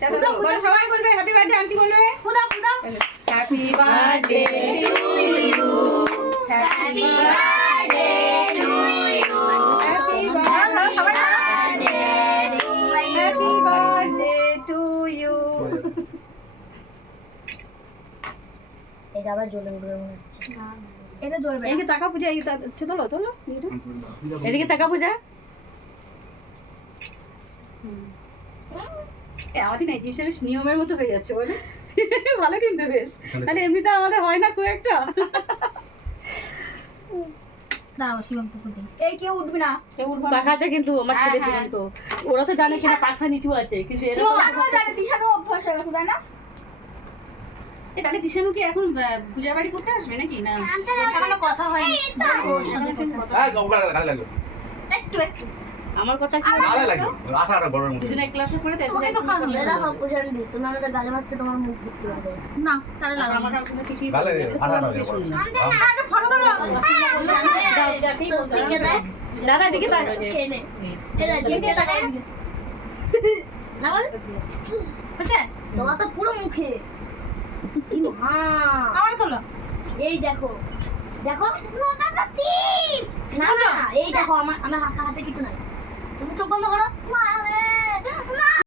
চলো সবাই বলবে হ্যাপি বার্থডে আন্টি বলবে। Happy birthday to you happy birthday to you happy birthday happy birthday to you এটা আবার এটা জ্বলবে এদিকে টাকা পূজা এই আচ্ছা তোলো এদিকে। টাকা পূজা। আমাদের নাই জিনিসটা বেশ নিয়মের মতো হয়ে যাচ্ছে বলে ভালো কিন্তু বেশ। তাহলে এমনিতে আমাদের হয় না খুব একটা? দাঁড়াও সীমান্ত ফুটে এই কেউ উঠবে না। পাখা আছে কিন্তু আমার ছেলে জীবন্ত ওরা তো জানে কিনা পাখা নিচু আছে কিন্তু এরা জানে অভ্যাস হয়ে গেছে তাই না? তাহলে তিশানু কি এখন আহ, বাড়ি করতে আসবে নাকি? না? কথা। হ্যাঁ লাগবে। একটু একটু। আমার কথা কি গালে লাগবে? আঠা আঠা বড় মতো দুজনে ক্লাসে পড়ে তাই তোমাকে তো খাওয়ানো দাদা হোক পূজার দিন তুমি আমাদের গালে মারছো তোমার মুখ ভর্তি করে না তাহলে লাগাবো আমার কাছে কিছু গালে আঠা আঠা দিয়ে ফটো তোলো। স্বস্তিকে দেখ। দাদা এদিকে তাকা খেয়ে নে এটা জিমকে তাকায় না বল? বুঝছে তোমার তো পুরো মুখে। আমার তোলো এই দেখো দেখো। না না। এই দেখো আমার আমার হাতে হাতে কিছু নাই। 本当この